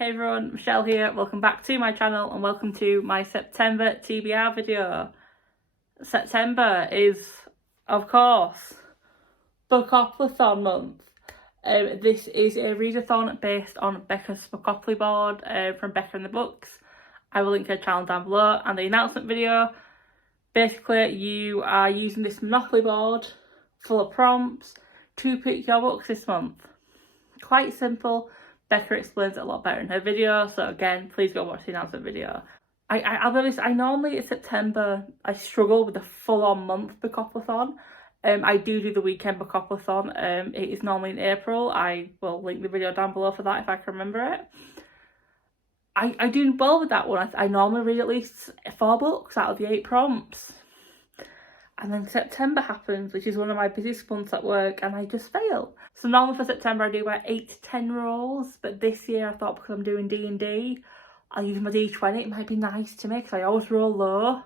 Hey everyone, Michelle here. Welcome back to my channel and welcome to my September TBR video. September is, of course, Bookoplathon month. This is a readathon based on Becca's Bookopoly board from Becca and the Books. I will link her channel down below and the announcement video. Basically, you are using this Monopoly board full of prompts to pick your books this month. Quite simple. Becca explains it a lot better in her video, so again, please go watch the announcement video. I'll be honest, I normally in September, I struggle with the full-on month Bookoplathon. I do the weekend Bookoplathon. It is normally in April. I will link the video down below for that if I can remember it. I do well with that one. I normally read at least 4 books out of the 8 prompts. And then September happens, which is one of my busiest months at work, and I just fail. So normally for September I do about 8 to 10 rolls, but this year I thought because I'm doing D&D, I'll use my D20. It might be nice to me because I always roll low.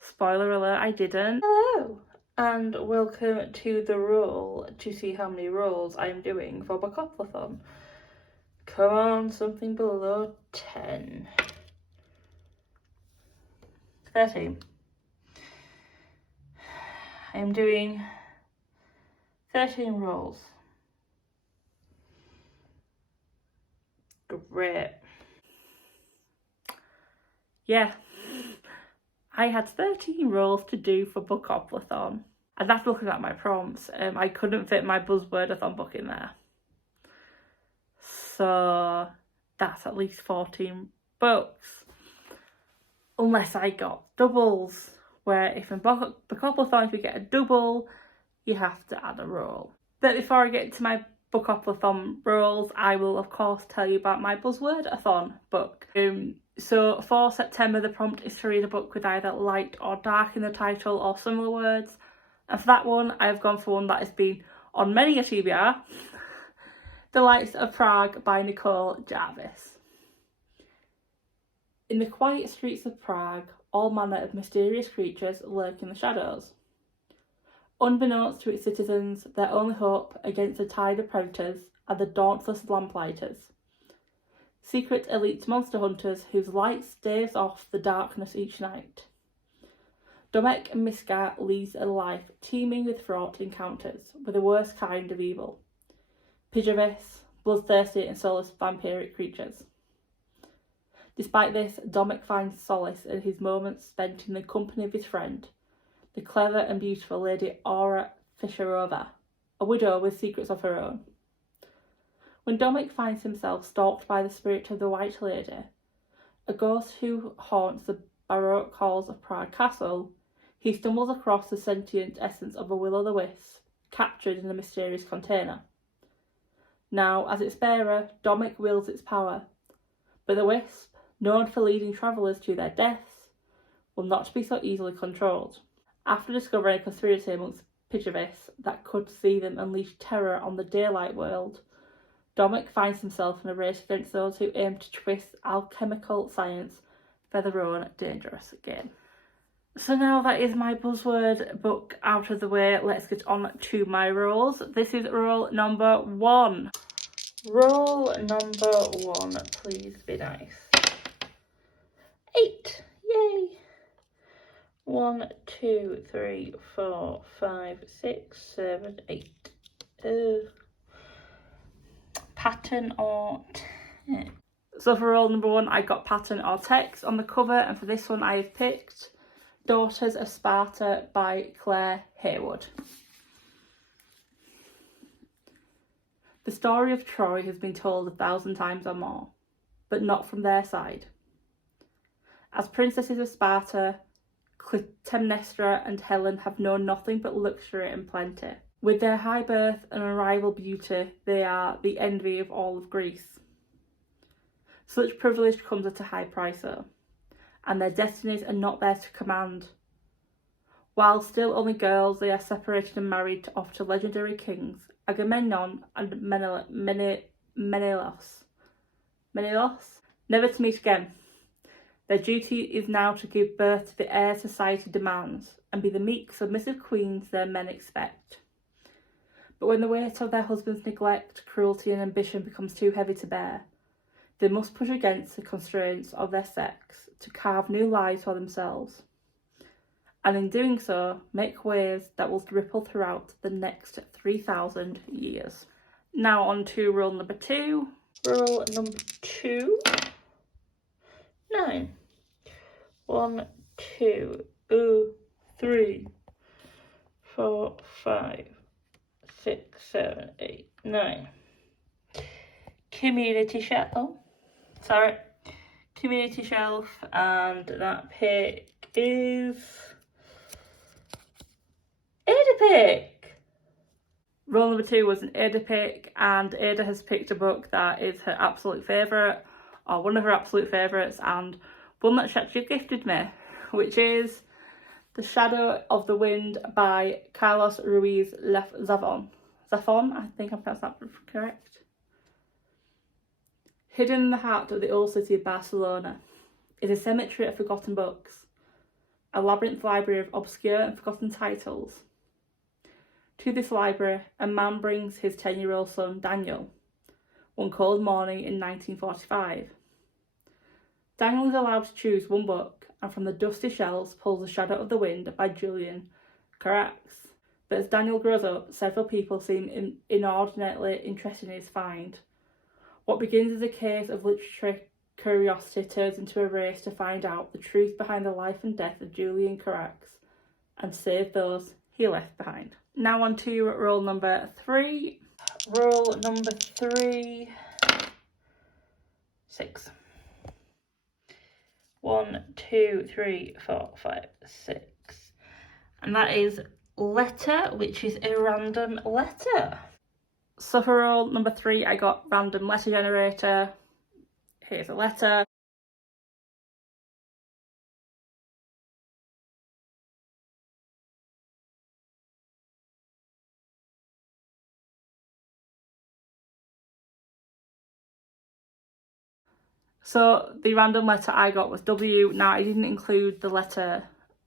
Spoiler alert, I didn't. Hello, and welcome to the roll to see how many rolls I'm doing for Bookoplathon. Come on, something below 10. 13. I am doing 13 rolls. Great. Yeah, I had 13 rolls to do for Bookoplathon. And that's looking at my prompts. I couldn't fit my Buzzwordathon book in there. So that's at least 14 books. Unless I got doubles. Where if in Bookoplathon, if you get a double, you have to add a roll. But before I get to my Bookoplathon rolls, I will of course tell you about my Buzzwordathon book. So for September, the prompt is to read a book with either light or dark in the title or similar words. And for that one, I've gone for one that has been on many a TBR, The Lights of Prague by Nicole Jarvis. In the quiet streets of Prague, all manner of mysterious creatures lurk in the shadows. Unbeknownst to its citizens, their only hope against the tide of predators are the dauntless lamplighters, secret elite monster hunters whose light staves off the darkness each night. Domek and Miska leads a life teeming with fraught encounters with the worst kind of evil. Pijabis, bloodthirsty and soulless vampiric creatures. Despite this, Domek finds solace in his moments spent in the company of his friend, the clever and beautiful Lady Aura Fisherova, a widow with secrets of her own. When Domek finds himself stalked by the spirit of the White Lady, a ghost who haunts the baroque halls of Prague Castle, he stumbles across the sentient essence of a will-o'-the-wisp, captured in a mysterious container. Now, as its bearer, Domek wields its power, but the wisp, known for leading travellers to their deaths, will not be so easily controlled. After discovering a conspiracy amongst Pijabis that could see them unleash terror on the daylight world, Domek finds himself in a race against those who aim to twist alchemical science for their own dangerous gain. So now that is my buzzword book out of the way, let's get on to my rolls. This is roll number 1. Roll number 1, please be nice. 8, yay! 1, 2, 3, 4, 5, 6, 7, 8. Pattern or text. So for roll number 1, I got pattern or text on the cover, and for this one I have picked Daughters of Sparta by Claire Haywood. The story of Troy has been told 1,000 times or more, but not from their side. As princesses of Sparta, Clytemnestra and Helen have known nothing but luxury and plenty. With their high birth and unrivaled beauty, they are the envy of all of Greece. Such privilege comes at a high price though, and their destinies are not theirs to command. While still only girls, they are separated and married off to legendary kings, Agamemnon and Menelaus, never to meet again. Their duty is now to give birth to the heir society demands, and be the meek, submissive queens their men expect. But when the weight of their husband's neglect, cruelty and ambition becomes too heavy to bear, They must push against the constraints of their sex to carve new lives for themselves, and in doing so, make waves that will ripple throughout the next 3,000 years. Now on to rule number 2. Rule number 2. 9. 1, 2, 3, 4, 5, 6, 7, 8, 9. Community shelf, and that pick is Ada pick. Rule number 2 was an Ada pick, and Ada has picked a book that is her absolute favourite, or one of her absolute favourites, and one that she actually gifted me, which is The Shadow of the Wind by Carlos Ruiz Zafón, I think I pronounced that correct. Hidden in the heart of the old city of Barcelona is a cemetery of forgotten books, a labyrinth library of obscure and forgotten titles. To this library, a man brings his 10-year-old son, Daniel, one cold morning in 1945. Daniel is allowed to choose one book, and from the dusty shelves pulls The Shadow of the Wind by Julian Carax. But as Daniel grows up, several people seem inordinately interested in his find. What begins as a case of literary curiosity turns into a race to find out the truth behind the life and death of Julian Carax and save those he left behind. Now on to rule number 3. Rule number 3. 6. 1, 2, 3, 4, 5, 6. And that is letter, which is a random letter. So for rule number 3, I got random letter generator. Here's a letter. So the random letter I got was W. Now I didn't include the letter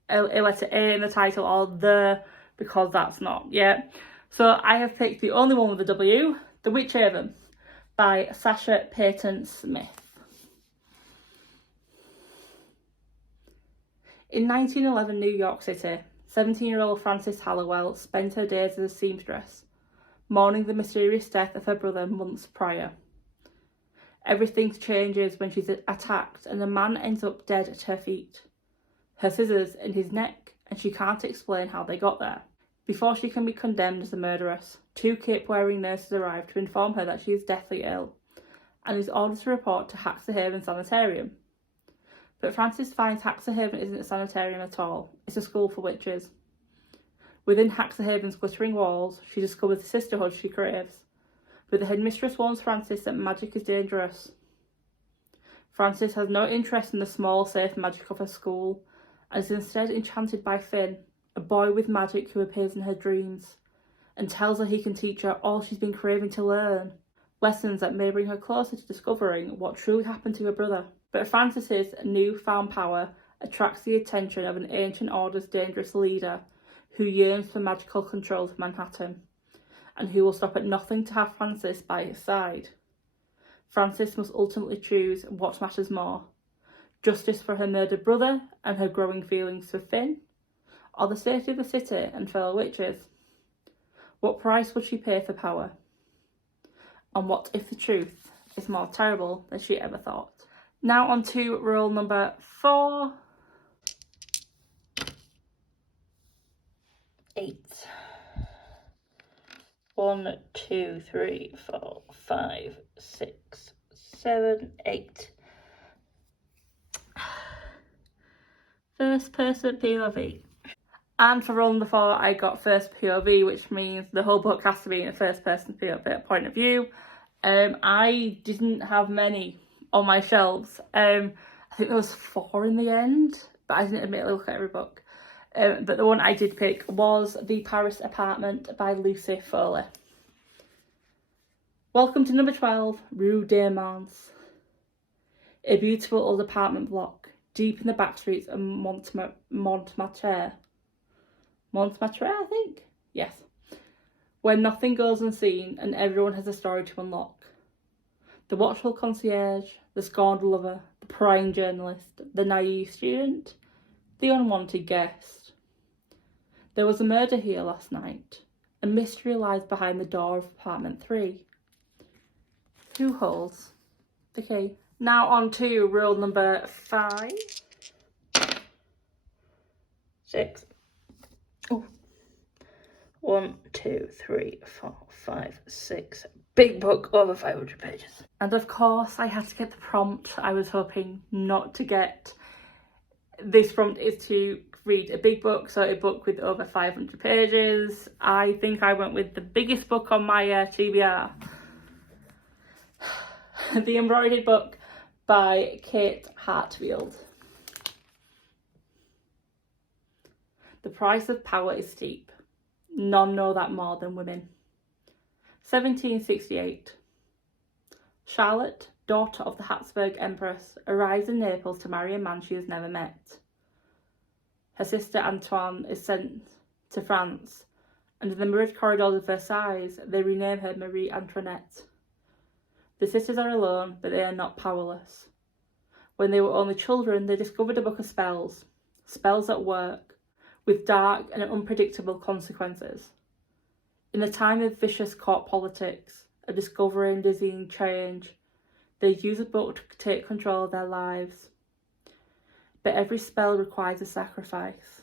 A in the title or the, because that's not yet. So I have picked the only one with a W, The Witch Haven by Sasha Payton Smith. In 1911 New York City, 17-year-old Frances Hallowell spent her days as a seamstress, mourning the mysterious death of her brother months prior. Everything changes when she's attacked and a man ends up dead at her feet. Her scissors in his neck, and she can't explain how they got there. Before she can be condemned as a murderess, 2 cape-wearing nurses arrive to inform her that she is deathly ill and is ordered to report to Haxer Sanitarium. But Frances finds Haxer isn't a sanitarium at all, it's a school for witches. Within Haxer glittering walls, she discovers the sisterhood she craves. But the headmistress warns Frances that magic is dangerous. Frances has no interest in the small, safe magic of her school, and is instead enchanted by Finn, a boy with magic who appears in her dreams, and tells her he can teach her all she's been craving to learn, lessons that may bring her closer to discovering what truly happened to her brother. But Frances's newfound power attracts the attention of an ancient order's dangerous leader who yearns for magical control of Manhattan, and who will stop at nothing to have Frances by his side. Frances must ultimately choose what matters more: justice for her murdered brother and her growing feelings for Finn, or the safety of the city and fellow witches. What price would she pay for power? And what if the truth is more terrible than she ever thought? Now on to rule number 4. 8. 1, 2, 3, 4, 5, 6, 7, 8. First person POV. And for rule number 4, I got first POV, which means the whole book has to be in a first person POV point of view. I didn't have many on my shelves. I think there was 4 in the end, but I didn't admittedly look at every book. But the one I did pick was The Paris Apartment by Lucy Foley. Welcome to number 12, Rue des Mans. A beautiful old apartment block, deep in the back streets of Montmartre, I think? Yes. Where nothing goes unseen and everyone has a story to unlock. The watchful concierge, the scorned lover, the prying journalist, the naive student, the unwanted guest. There was a murder here last night. A mystery lies behind the door of apartment 3. Who holds the key? Now on to rule number 5. 6. Oh. 1, 2, 3, 4, 5, 6. Big book, over 500 pages. And of course I had to get the prompt. I was hoping not to get. This prompt is to read a big book, so a book with over 500 pages. I think I went with the biggest book on my TBR. The Embroidered book by Kate Hartfield. The price of power is steep. None know that more than women. 1768. Charlotte, daughter of the Habsburg Empress, arrives in Naples to marry a man she has never met. Her sister Antoine is sent to France, and in the mirrored corridors of Versailles, they rename her Marie Antoinette. The sisters are alone, but they are not powerless. When they were only children, they discovered a book of spells, spells that work, with dark and unpredictable consequences. In the time of vicious court politics, a discovery and dizzying change, they use a book to take control of their lives. But every spell requires a sacrifice.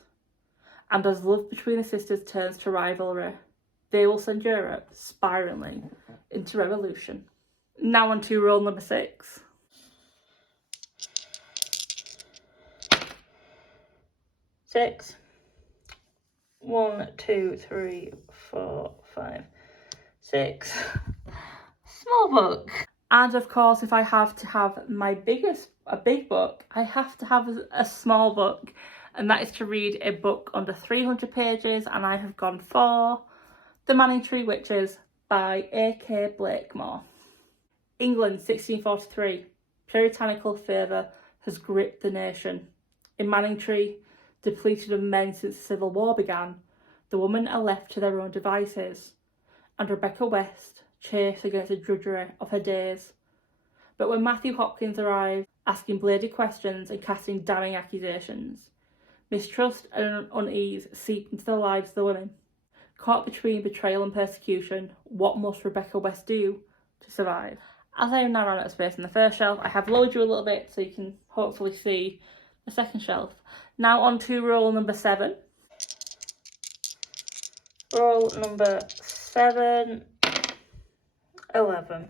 And as love between the sisters turns to rivalry, they will send Europe spiralling into revolution. Now on to rule number 6. Six. 1, 2, 3, 4, 5, 6. Small book. And of course, if I have to have a big book, I have to have a small book, and that is to read a book under 300 pages, and I have gone for The Manningtree Witches by A.K. Blakemore. England, 1643. Puritanical fervour has gripped the nation. In Manningtree, depleted of men since the Civil War began, the women are left to their own devices, and Rebecca West chafes against the drudgery of her days. But when Matthew Hopkins arrives, asking bladed questions and casting damning accusations, mistrust and unease seep into the lives of the women. Caught between betrayal and persecution, what must Rebecca West do to survive? As I am now running out of space in the first shelf, I have lowered you a little bit so you can hopefully see the second shelf. Now on to rule number 7. Rule number 7. 11.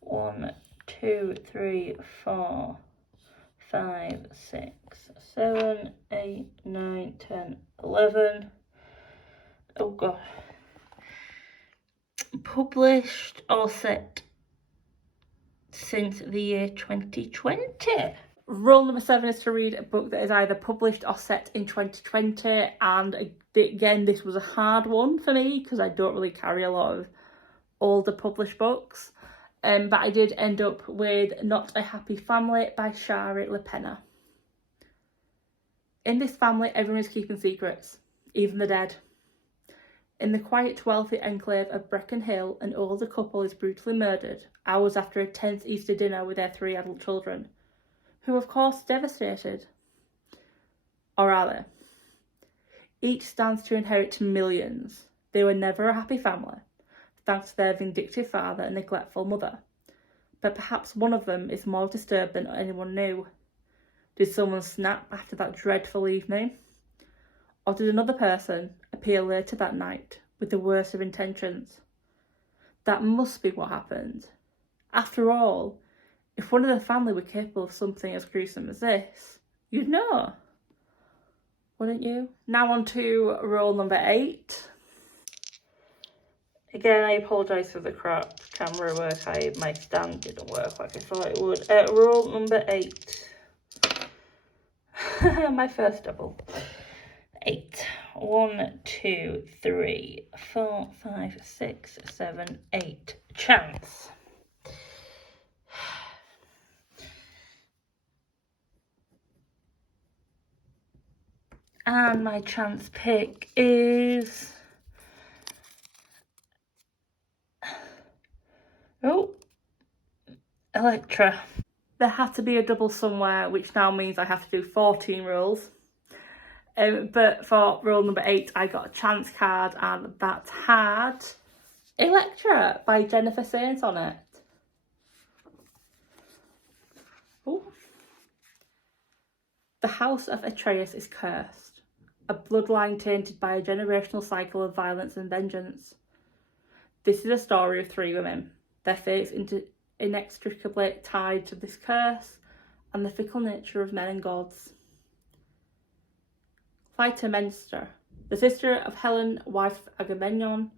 1, 2, 3, 4, 5, 6, 7, 8, 9, 10, 11. Oh god. Published or set since the year 2020. Rule number 7 is to read a book that is either published or set in 2020, and again this was a hard one for me because I don't really carry a lot of older published books, but I did end up with Not a Happy Family by Shari LaPena. In this family, everyone is keeping secrets, even the dead. In the quiet, wealthy enclave of Brecon Hill, an older couple is brutally murdered hours after a tense Easter dinner with their 3 adult children, who are of course devastated. Or are they? Each stands to inherit millions. They were never a happy family, thanks to their vindictive father and neglectful mother. But perhaps one of them is more disturbed than anyone knew. Did someone snap after that dreadful evening? Or did another person appear later that night with the worst of intentions? That must be what happened. After all, if one of the family were capable of something as gruesome as this, you'd know, wouldn't you? Now on to rule number 8. Again, I apologise for the crap camera work. My stand didn't work like I thought it would. Rule number 8. My first double. 8. 1, 2, 3, 4, 5, 6, 7, 8. Chance. And my chance pick is... oh, Electra. There had to be a double somewhere, which now means I have to do 14 rolls. But for roll number 8, I got a chance card, and that had Electra by Jennifer Saint on it. Ooh. The house of Atreus is cursed, a bloodline tainted by a generational cycle of violence and vengeance. This is a story of 3 women, their fates inextricably tied to this curse and the fickle nature of men and gods. Clytemnestra, the sister of Helen, wife of Agamemnon,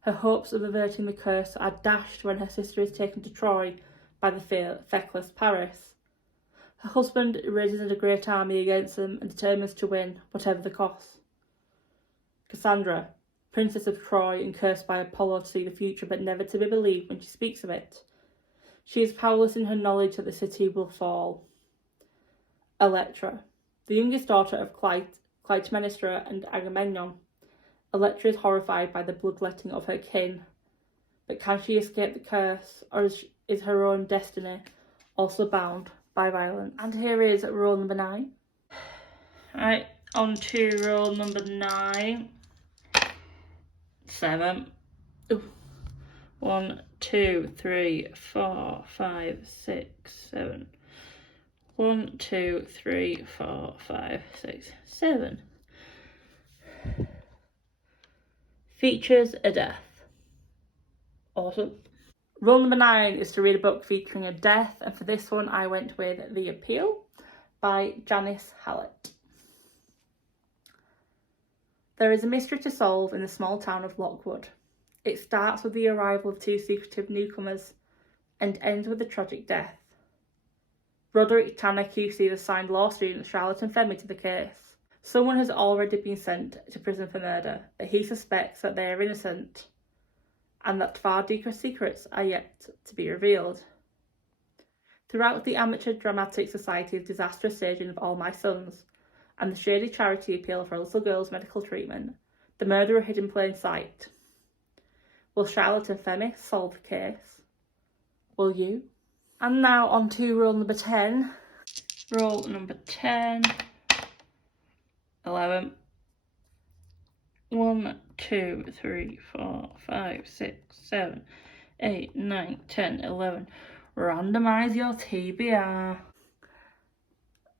her hopes of averting the curse are dashed when her sister is taken to Troy by the feckless Paris. Her husband raises a great army against them and determines to win, whatever the cost. Cassandra, princess of Troy and cursed by Apollo to see the future but never to be believed when she speaks of it. She is powerless in her knowledge that the city will fall. Electra, the youngest daughter of Clytemnestra and Agamemnon. Electra is horrified by the bloodletting of her kin, but can she escape the curse, or is her own destiny also bound by violence? And here is roll number 9. Right, on to roll number 9. 7. Ooh. 1, 2, 3, 4, 5, 6, 7. 1, 2, 3, 4, 5, 6, 7. Features a death. Awesome. Rule number 9 is to read a book featuring a death, and for this one I went with The Appeal by Janice Hallett. There is a mystery to solve in the small town of Lockwood. It starts with the arrival of 2 secretive newcomers and ends with a tragic death. Roderick Tanner QC has assigned law student Charlotte and Femi to the case. Someone has already been sent to prison for murder, but he suspects that they are innocent and that far deeper secrets are yet to be revealed. Throughout the Amateur Dramatic Society's disastrous staging of All My Sons and the shady charity appeal for a little girl's medical treatment, the murderer hid in plain sight. Will Charlotte and Femi solve the case? Will you? And now on to roll number 10. Roll number 10. 11. 1, 2, 3, 4, 5, 6, 7, 8, 9, 10, 11. Randomize your TBR.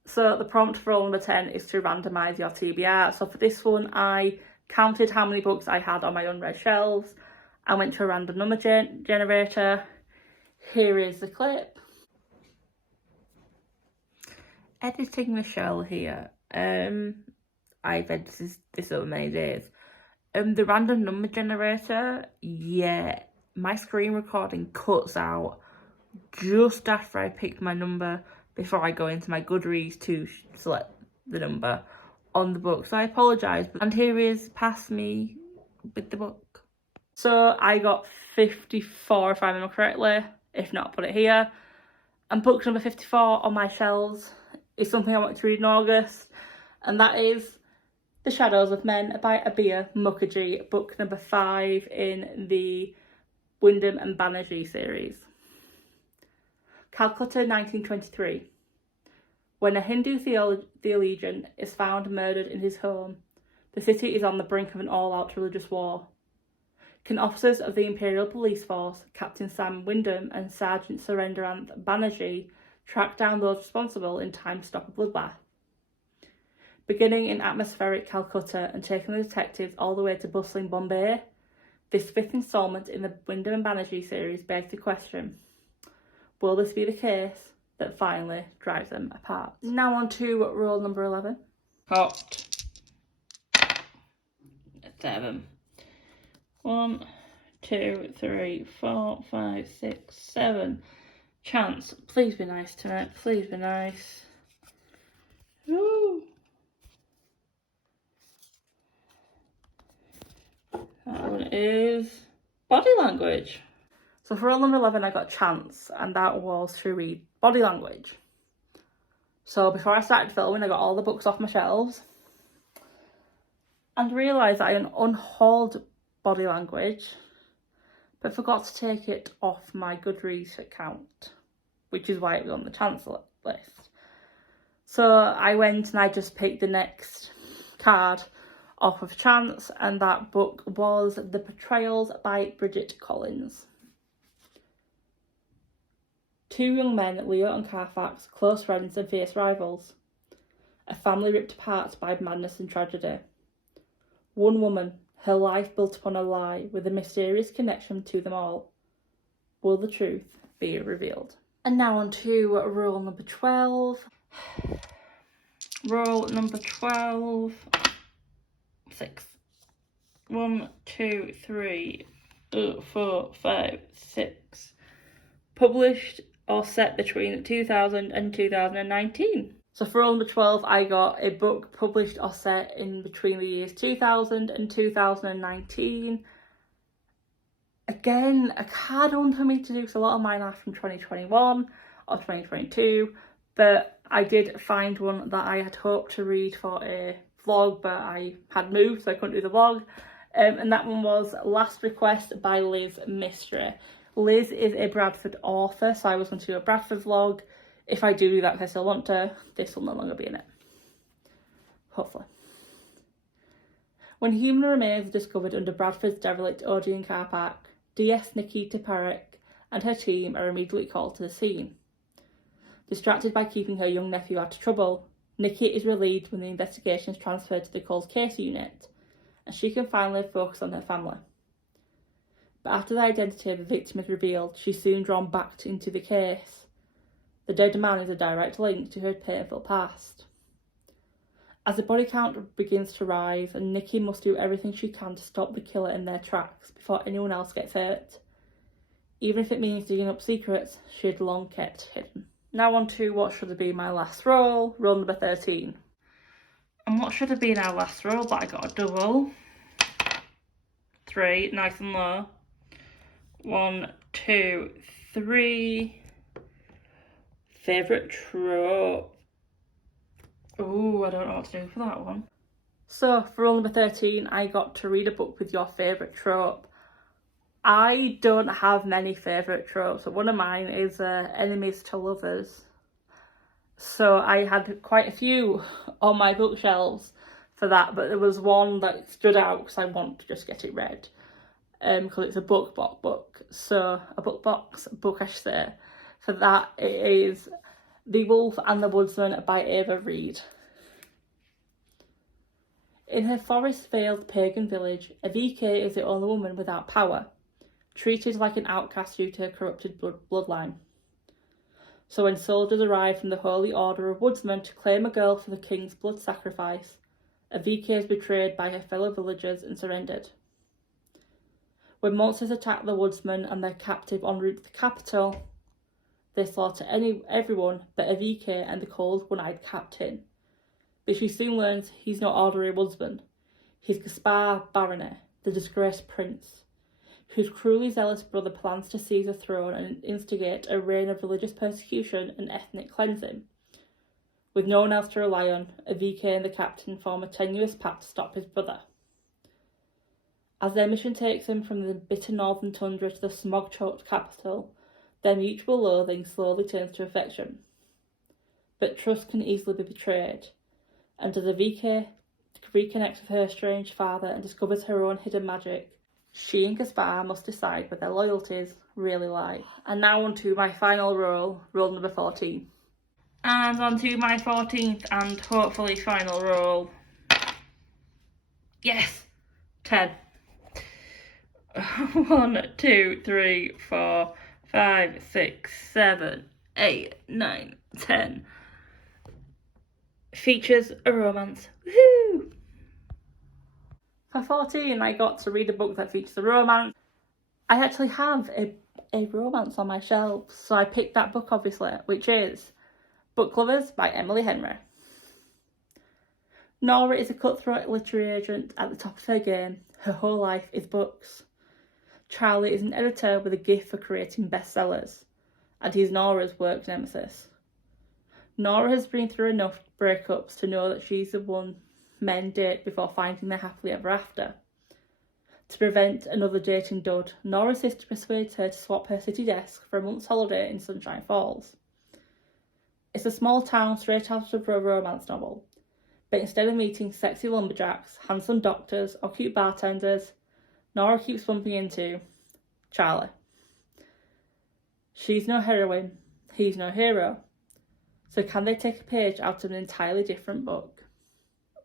So the prompt for roll number 10 is to randomize your TBR. So for this one, I counted how many books I had on my unread shelves. I went to a random number generator. Here is the clip. Editing Michelle here. I've edited this over many days. The random number generator, yeah, my screen recording cuts out just after I pick my number before I go into my Goodreads to select the number on the book. So I apologise. And here is Past Me with the book. So I got 54 if I remember correctly. If not, put it here. And book number 54 on my shelves is something I want to read in August. And that is The Shadows of Men by Abir Mukherjee, book number 5 in the Wyndham and Banerjee series. Calcutta, 1923. When a Hindu theologian is found murdered in his home, the city is on the brink of an all-out religious war. Can officers of the Imperial Police Force, Captain Sam Wyndham and Sergeant Surendranath Banerjee, track down those responsible in time to stop a bloodbath? Beginning in atmospheric Calcutta and taking the detectives all the way to bustling Bombay, this 5th instalment in the Wyndham and Banerjee series begs the question, will this be the case that finally drives them apart? Now on to roll number 11. Hot. 7. 1, 2, 3, 4, 5, 6, 7. Chance, please be nice tonight. Please be nice. Woo. That one is Body Language. So for roll number 11, I got Chance, and that was to read Body Language. So before I started filming, I got all the books off my shelves and realised that I unhauled Body Language, but forgot to take it off my Goodreads account, which is why it was on the Chancellor list. So I went and I just picked the next card off of chance, and that book was The Betrayals by Bridget Collins. Two young men, Leo and Carfax, close friends and fierce rivals. A family ripped apart by madness and tragedy. One woman, her life built upon a lie with a mysterious connection to them all. Will the truth be revealed? And now on to rule number 12. Rule number 12. 6. 1, 2, 3, 4, 5, 6. Published or set between 2000 and 2019. So for rule number 12, I got a book published or set in between the years 2000 and 2019. Again, a hard one for me to do because a lot of mine are from 2021 or 2022, but I did find one that I had hoped to read for a vlog, but I had moved so I couldn't do the vlog, and that one was Last Request by Liz Mystery. Liz is a Bradford author, so I was going to do a Bradford vlog. If I do that, if I still want to, this will no longer be in it. Hopefully. When human remains are discovered under Bradford's derelict Odeon car park, DS Nikita Parek and her team are immediately called to the scene. Distracted by keeping her young nephew out of trouble, Nikki is relieved when the investigation is transferred to the cold case unit, and she can finally focus on her family. But after the identity of the victim is revealed, she's soon drawn back into the case. The dead man is a direct link to her painful past. As the body count begins to rise, and Nikki must do everything she can to stop the killer in their tracks before anyone else gets hurt, even if it means digging up secrets she had long kept hidden. Now on to what should have been my last roll, roll number 13. And what should have been our last roll, but I got a double. 3, nice and low. 1, 2, 3. Favourite trope. Ooh, I don't know what to do for that one. So, for rule number 13, I got to read a book with your favourite trope. I don't have many favourite tropes, but one of mine is enemies to lovers. So I had quite a few on my bookshelves for that, but there was one that stood out because I want to just get it read. Because it's a book. So, a book I should say. For that, it is The Wolf and the Woodsman by Ava Reid. In her forest-veiled pagan village, Avike is the only woman without power, treated like an outcast due to her corrupted bloodline. So when soldiers arrive from the Holy Order of Woodsmen to claim a girl for the king's blood sacrifice, Avike is betrayed by her fellow villagers and surrendered. When monsters attack the Woodsmen and their captive en route to the capital, they slaughter everyone but Avike and the cold, one-eyed captain. But she soon learns he's no ordinary woodsman. He's Gaspar Baronet, the disgraced prince, whose cruelly zealous brother plans to seize the throne and instigate a reign of religious persecution and ethnic cleansing. With no one else to rely on, Avike and the captain form a tenuous pact to stop his brother. As their mission takes them from the bitter northern tundra to the smog-choked capital, their mutual loathing slowly turns to affection. But trust can easily be betrayed, and as Avike reconnects with her strange father and discovers her own hidden magic, she and Gaspar must decide where their loyalties really lie. And now on to my final roll, roll number 14. And on to my 14th and hopefully final roll. Yes! 10. 1, 2, 3, 4, 5, 6, 7, 8, 9, 10. Features a romance. Woohoo! For 14, I got to read a book that features a romance. I actually have a romance on my shelf, so I picked that book obviously, which is Book Lovers by Emily Henry. Nora is a cutthroat literary agent at the top of her game. Her whole life is books. Charlie is an editor with a gift for creating bestsellers, and he's Nora's work nemesis. Nora has been through enough breakups to know that she's the one men date before finding their happily ever after. To prevent another dating dud, Nora's sister persuades her to swap her city desk for a month's holiday in Sunshine Falls. It's a small town straight out of a romance novel. But instead of meeting sexy lumberjacks, handsome doctors, or cute bartenders, Nora keeps bumping into Charlie. She's no heroine, he's no hero. So can they take a page out of an entirely different book?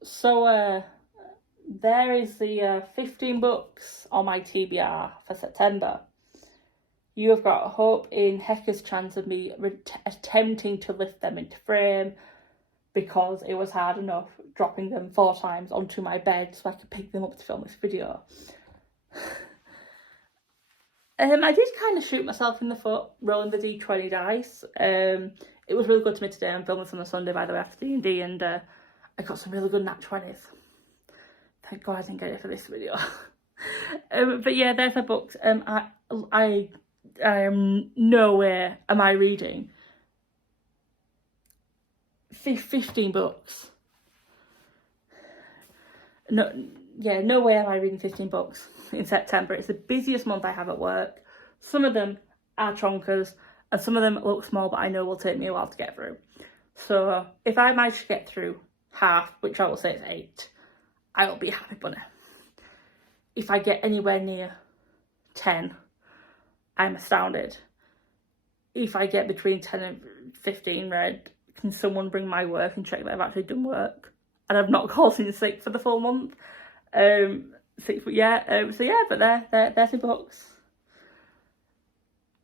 So there is the 15 books on my TBR for September. You have got hope in Hecker's chance of me attempting to lift them into frame, because it was hard enough dropping them 4 times onto my bed so I could pick them up to film this video. I did kind of shoot myself in the foot rolling the D20 dice. It was really good to me today. I'm filming this on a Sunday, by the way, after D&D, and I got some really good nat 20s. Thank God I didn't get it for this video. But yeah, there's my books. I am nowhere am I reading 15 books. No way am I reading 15 books in September. It's the busiest month I have at work. Some of them are chonkers, and some of them look small, but I know will take me a while to get through. So if I manage to get through half, which I will say is 8, I will be a happy bunny. If I get anywhere near 10, I'm astounded. If I get between 10 and 15 read, can someone bring my work and check that I've actually done work and I've not called in sick for the full month? But there's the books.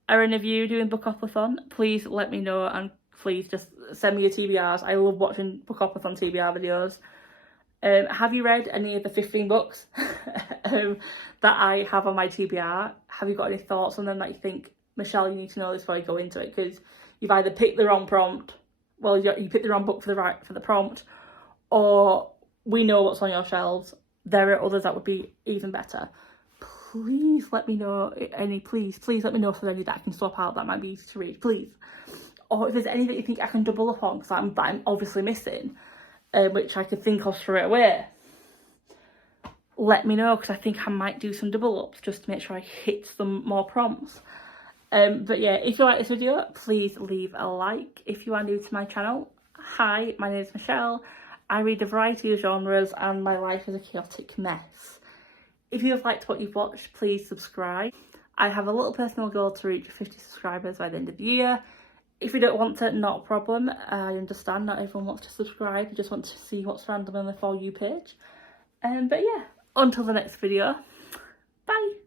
Are any of you doing Bookoplathon? Please let me know, and please just send me your TBRs. I love watching Bookoplathon TBR videos. Have you read any of the 15 books that I have on my TBR? Have you got any thoughts on them that you think, Michelle, you need to know this before you go into it? Because you've either picked the wrong prompt, well, you picked the wrong book for the prompt, or we know what's on your shelves. There are others that would be even better. Please let me know please let me know if there's any that I can swap out that might be easy to read, please. Or if there's any that you think I can double up on, because I'm obviously missing, which I could think of straight away. Let me know, because I think I might do some double ups just to make sure I hit some more prompts. But yeah, if you like this video, please leave a like. If you are new to my channel, hi, my name is Michelle. I read a variety of genres and my life is a chaotic mess. If you have liked what you've watched, please subscribe. I have a little personal goal to reach 50 subscribers by the end of the year. If you don't want to, not a problem. I understand not everyone wants to subscribe. You just want to see what's random on the For You page. But yeah, until the next video, bye.